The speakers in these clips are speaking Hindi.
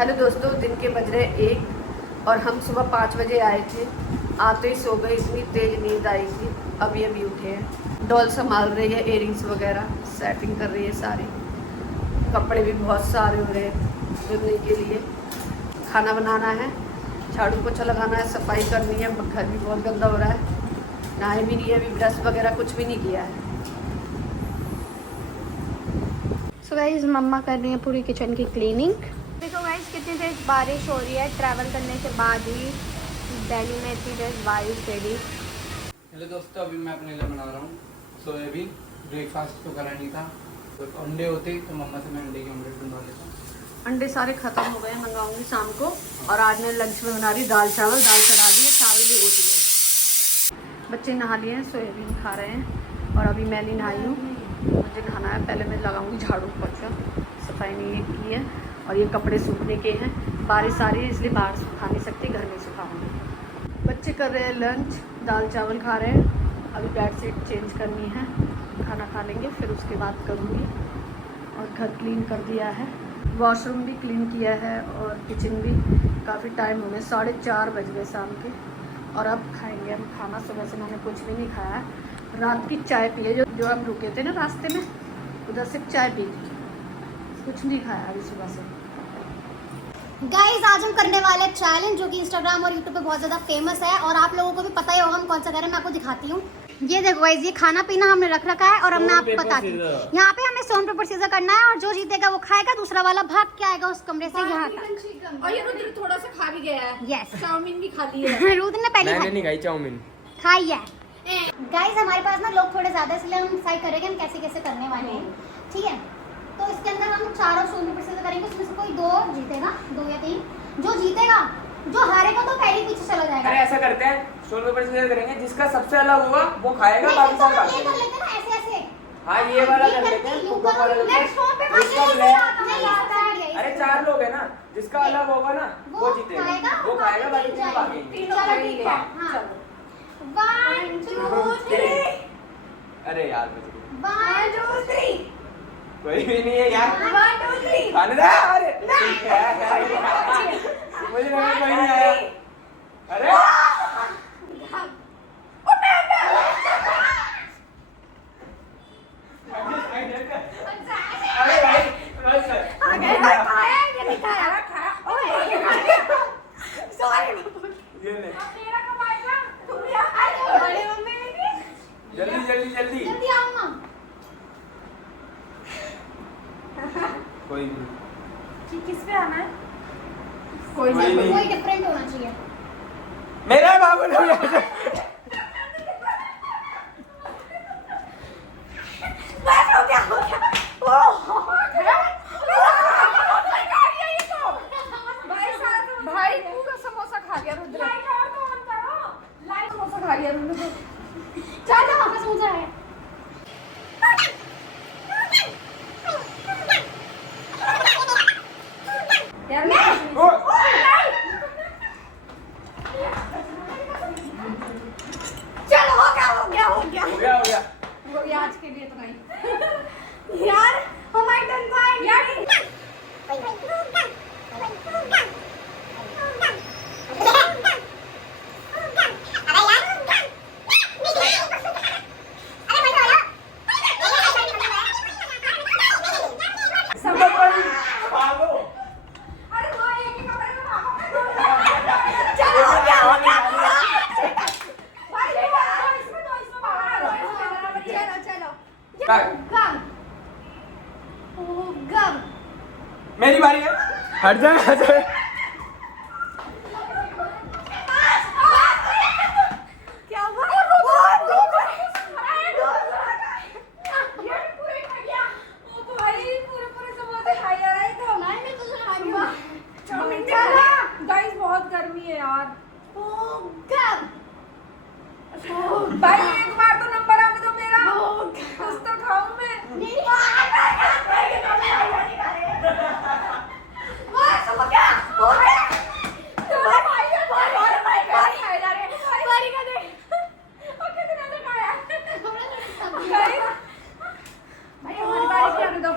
हेलो दोस्तों, दिन के बज रहे 1 और हम सुबह 5 बजे आए थे। आते ही सो गए, इतनी तेज़ नींद आई थी। अभी उठे हैं। डॉल संभाल रही है, इयरिंग्स वगैरह सेटिंग कर रही है सारी। कपड़े भी बहुत सारे हो रहे हैं धुलने के लिए। खाना बनाना है, झाड़ू पोछा लगाना है, सफाई करनी है। घर भी बहुत गंदा हो रहा है। नहाए भी नहीं है, अभी ब्रश वगैरह कुछ भी नहीं किया है। सो गाइस, मम्मा कर रही है पूरी किचन की क्लीनिंग। देखो गाइस, कितनी तेज बारिश हो रही है। ट्रैवल करने के बाद ही दिल्ली में इतनी तेज बारिश गिरी। हेलो दोस्तों, अभी मैं अपने लिए बना रहा हूँ सोयाबीन। ब्रेकफास्ट तो करा नहीं था, तो अंडे होते तो मम्मा से मैं अंडे की ऑमलेट बनवा लेता हूँ। अंडे सारे ख़त्म हो गए, मंगाऊंगी शाम को। और आज मैं लंच में बना रही दाल चावल। दाल चढ़ा दी है, चावल भी हो दिए। बच्चे नहा लिए हैं, सोयाबीन खा रहे हैं। और अभी मैं नहीं नहाई हूँ, मुझे खाना है। पहले मैं लगाऊंगी झाड़ू पोछा, सफाई नहीं की है। और ये कपड़े सूखने के हैं। बारिश आ रही है इसलिए बाहर सुखा नहीं सकती, घर में सुखाऊंगी। बच्चे कर रहे हैं लंच, दाल चावल खा रहे हैं। अभी बेडशीट चेंज करनी है, खाना खा लेंगे, फिर उसके बाद करूँगी। और घर क्लीन कर दिया है, वॉशरूम भी क्लीन किया है और किचन भी। काफ़ी टाइम हो गया, 4:30 बज गए शाम के। और अब खाएंगे हम खाना। सुबह से मैंने कुछ भी नहीं खाया। रात की चाय पिए, जो हम रुके थे ना रास्ते में, उधर सिर्फ चाय पी, कुछ नहीं खाया अभी सुबह से। गाइस, आज हम करने वाले चैलेंज जो कि इंस्टाग्राम और यूट्यूब पे बहुत ज़्यादा फेमस है। और आप लोगों को भी पता ही होगा हम कौन सा कर रहे हैं। मैं आपको दिखाती हूँ। ये देखो गाइस, ये खाना पीना हमने रख रखा है। और अब मैं आपको बताती हूँ, यहाँ पे हमें स्टोन पेपर सीजर करना है। और जो जीतेगा वो खाएगा, दूसरा वाला भाग के आएगा उस कमरे से यहाँ तक। और ये रुद्र थोड़ा सा खा भी गया है। यस, चाउमीन भी खा ली है। रुद्र ने पहले नहीं खाई चाउमीन, खाई है। गाइस, हमारे पास ना लोग थोड़े ज्यादा, इसलिए हम डिसाइड करेंगे हम कैसे कैसे करने वाले हैं। ठीक है, तो इसके अंदर हम चारों स्टोन पेपर सीजर करेंगे। उसमें से कोई 2 जीतेगा, 2 या 3। जो जीतेगा, जो हारेगा तो पहले पीछे चला जाएगा। अरे ऐसा करते हैं, स्टोन पेपर सीजर करेंगे, जिसका सबसे अलग होगा वो खाएगा, बाकी सब तो ये कर लेते हैं ना, ऐसे ऐसे। हाँ, ये वाला कर लेते हैं। अरे 4 लोग है ना, जिसका अलग होगा ना वो जीतेगा, वो खाएगा, बाकी तीन भागेंगे। चलो ठीक है, हाँ। 1 2 3। अरे यार 1 2 3। कोई भी नहीं है यार, 1 2 3। खाने दे। अरे मुझे लगा कोई नहीं आया। अरे अरे भाई बस ये ले, जल्दी जल्दी जल्दी। जल्दी आओ ना। कोई नहीं, किस पे आना है? कोई नहीं। कोई डिफरेंट होना चाहिए। मेरा बाबू ने बस हो गया, हो गया। भाई पूरा समोसा खा गया रुद्र। समोसा खा गया रुद्र। चलो, वापस हो जाए। यार चलो, हो गया, हो गया, हो गया। हो गया हो गया। वो भी आज के लिए तो नहीं। यार हमारी टर्न पाएंगे यार। मेरी बारी है, हट जा हट जा। क्या हुआ? गाइस बहुत गर्मी है यार। भाई एक बार तो नंबर आने दो मेरा, कुछ तो खाऊं मैं।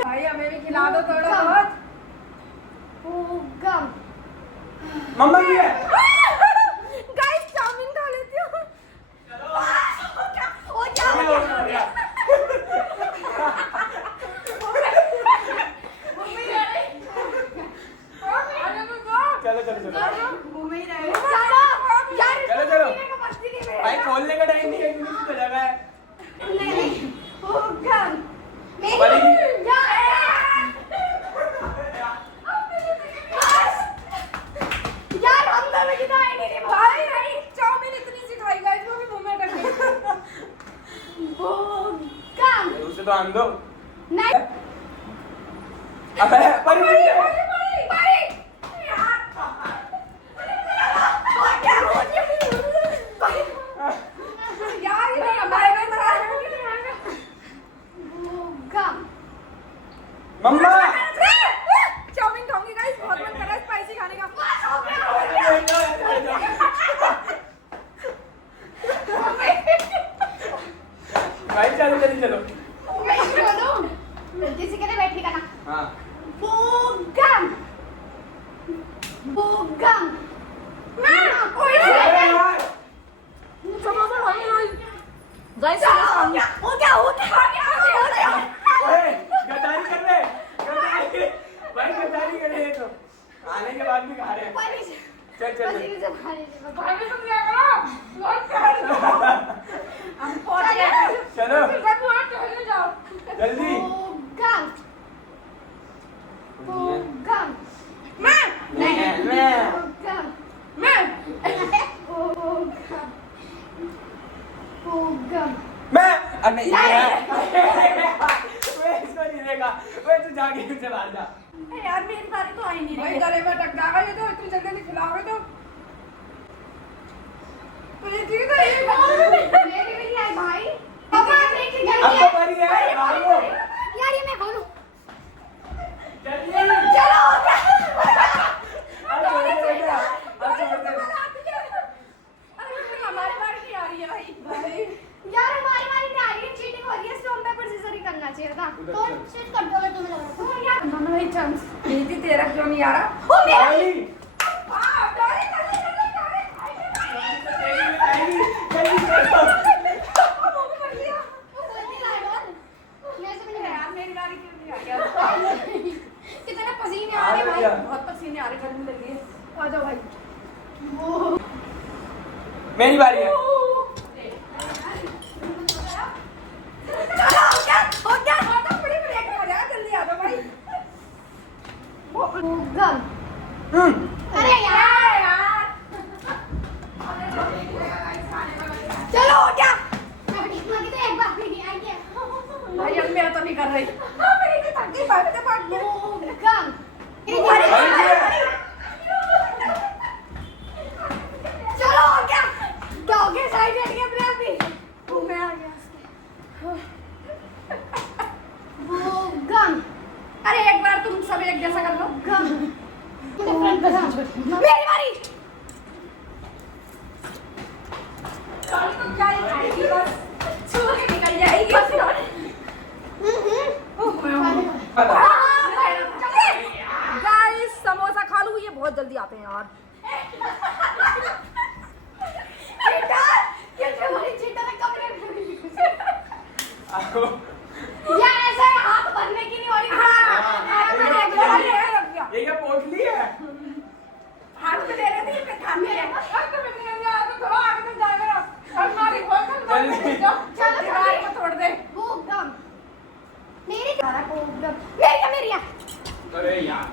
भाई हमें भी खिला दो थोड़ा बहुत। गम मम्मा की है। गाइस चाउमीन खा लेती हूँ। ओ क्या हो गया? चलो चलो चलो घूम ही रहे चलो चलो भाई, खोलने का टाइम नहीं है, तो लगा है। यार हम दोनों की तो आई नहीं भाई। चाउमीन इतनी सी खाई गाइस, वो भी मुंह में अटक गई। उसे तो आन दो। नहीं अबे परी यार ये हमारे घर मम्मा चाउमीन खाऊंगी गाइस, बहुत मन कर रहा है स्पाइसी खाने का। भाई चलो जल्दी चलो। किसी के लिए बैठी का ना हाँ बोगम बोगम कोई अरे यार, गाइस हो गया ओए, गद्दारी कर रहे हैं। गद्दारी भाई, गद्दारी कर रहे हैं तो आने के बाद भी खा रहे हैं। चल चल चल। भाभी तुम क्या करो? हम पहुंच गए। चलो टहलने जाओ। जल्दी। मैं मैं अरे ये है। वे इसको नहीं देगा। वे तू जाके इनसे बाहर जा। यार मेरी बारी तो आई नहीं रही। गले में टक जाएगा ये तो, इतनी जल्दी नहीं खिलाओगे तो। प्रीति तो ये मेरी भी नहीं आई भाई। अब तो बड़ी है भागो। यार ये मैं खोलूं जल्दी चलो अब छोड़ दे बेटा, अब छोड़ दे। हमारी बारी नहीं आ रही है भाई। यार हमारी बारी नहीं आ रही है, चीटिंग हो रही है, स्टोन पेपर सीजर ही करना चाहिए था। तो चीट कर दो अगर तुम्हें लग रहा है यार। दोनों ही चांस। प्रीति तेरा क्यों नहीं आ रहा? ओ मेरा आई जल्दी करो। मेरी बारी क्यों नहीं आ रही? कितने पसीने आ आ रहे रहे भाई। हैं। बहुत पसीने आ रहे, गर्मी लग रही है। आ जाओ भाई। मेरी बारी है। हो गया तो बड़ी ब्रेक हो रहा है, जल्दी आ जाओ भाई। गम अरे यार चलो हो गया अभी तो एक बार भी नहीं आई है। भाई, अब मैं तो नहीं कर रही। मेरी तो थक गई, भाग गई। गम चलो हो गया। क्या हो गया? साइड हट गया अपने आप ही। मैं आ गया। गम अरे एक बार तुम सब एक जैसा कर लो। गम मेरी बारी। तुम क्या ही खाएगी बस? छू के निकल जाएगी। गाइस समोसा खा लूं, ये बहुत जल्दी आते हैं यार। यार ऐसा है, हाथ भरने की नहीं हो रही। ये क्या पोटली है? हाथ में ले रहे थे, ये खाने हैं। अब तो मैं नहीं आ तो थोड़ा आगे तक जाएगा ना। हमारी बहुत जल्दी। चल दीवार को तोड़ दे। वो गम मेरी सारा को गम मेरी है। अरे यार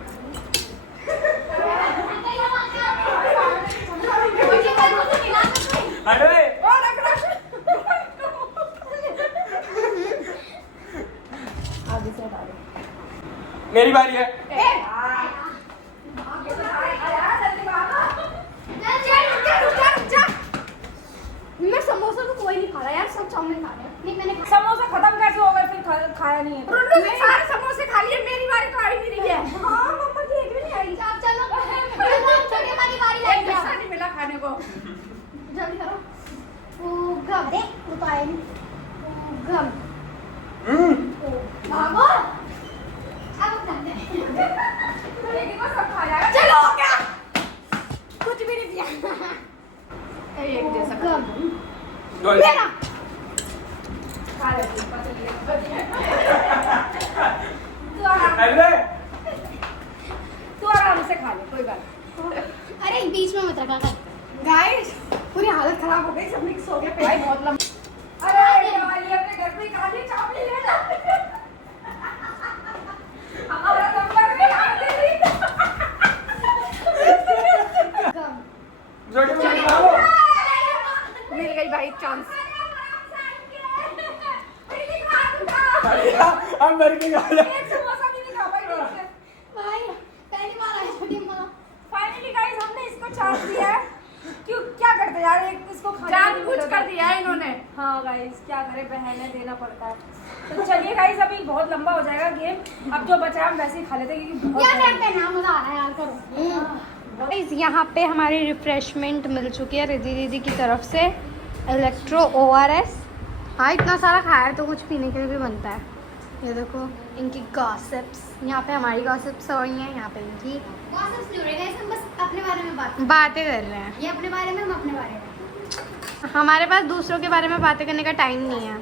अरे ओ रख रख। आगे से हटा दे। मेरी बारी है। मैं समोसा तो कोई नहीं खा रहा यार, सब चाउमीन खा रहे हैं। नहीं मैंने समोसा खत्म कैसे हो गए फिर खाया नहीं है? सारे समोसे खा लिए, मेरी बारी तो आ ही नहीं रही है। हाँ मम्मा की एक भी नहीं आई। आप चलो छोटे वाली बारी एक लाइए। पैसा नहीं मिला खाने को। जल्दी करो। ओ गम देख वो तो आया नहीं। ओ गम भागो अब करते हैं। लेकिन वो सब खा जाएगा। चलो हो गया। मेरा खा लेती हूँ, पता नहीं अरे तू आराम से खा ले, कोई बात नहीं। अरे बीच में मत रखा कर। गाइस पूरी हालत खराब हो गई, सब मिक्स हो गया भाई, बहुत लंबा। अरे ये अपने घर पे ही खा ली, चावल ले ला। हमारा नंबर भी खा ले। मिल गई भाई चांस। हम मर के खा ले। एक समोसा भी नहीं खा पाई ठीक से। भाई पहली बार आई छोटी माँ। फाइनली गाइस हमने इसको चांस दिया है। क्यों क्या करते यार, एक इसको जानबूझ कर दिया है इन्होंने। हाँ गाइस क्या करे, बहने देना पड़ता है। तो चलिए गाइस अभी बहुत लंबा हो जाएगा गेम, अब जो बचा है हम वैसे ही खा लेते हैं क्योंकि बहुत क्या करते हैं ना, मजा आ रहा है यार, करो। गाइस यहाँ पे हमारी रिफ्रेशमेंट मिल चुकी है रिद्धि दीदी की तरफ से, इलेक्ट्रो ORS। हाँ इतना सारा खाया है तो कुछ पीने के लिए भी बनता है। ये देखो इनकी गॉसिप्स, यहाँ पे हमारी गॉसिप्स हो रही हैं, यहाँ पे इनकी गॉसिप्स नहीं हो रहे गाइस, हम बस अपने बारे में बातें कर रहे हैं। ये अपने बारे में, हम अपने बारे में। हमारे पास दूसरों के बारे में बातें करने का टाइम नहीं है।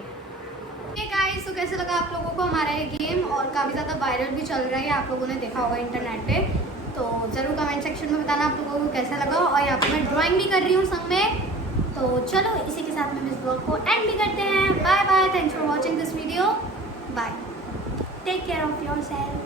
गाइस तो कैसे लगा आप लोगों को हमारा ये गेम, और काफ़ी ज़्यादा वायरल भी चल रहा है, आप लोगों ने देखा होगा इंटरनेट पे। तो ज़रूर कमेंट सेक्शन में बताना आप लोगों को कैसा लगा। और यहाँ पे मैं ड्राइंग भी कर रही हूँ संग में। तो चलो इसी के साथ में इस ब्लॉग को एंड भी करते हैं। Bye bye, thanks for watching this video, bye, take care of your self.